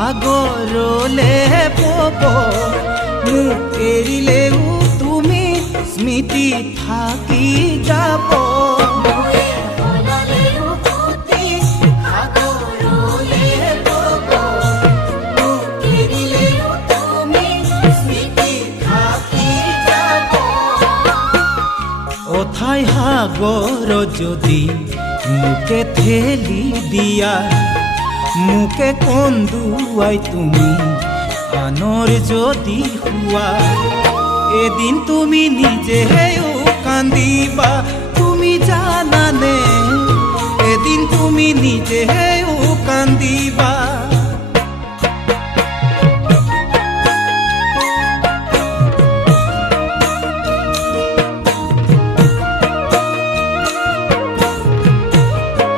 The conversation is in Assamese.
সাগৰলে পব মোক এৰিলেও তুমি স্মৃতি থাকি যাব অথাই সাগৰ যদি মোকে ঠেলি দিয়া মোকে কন্দুৱাই তুমি আনৰ যদি হোৱা এদিন তুমি নিজেও কান্দিবা তুমি জানানে এদিন তুমি নিজেও কান্দিবা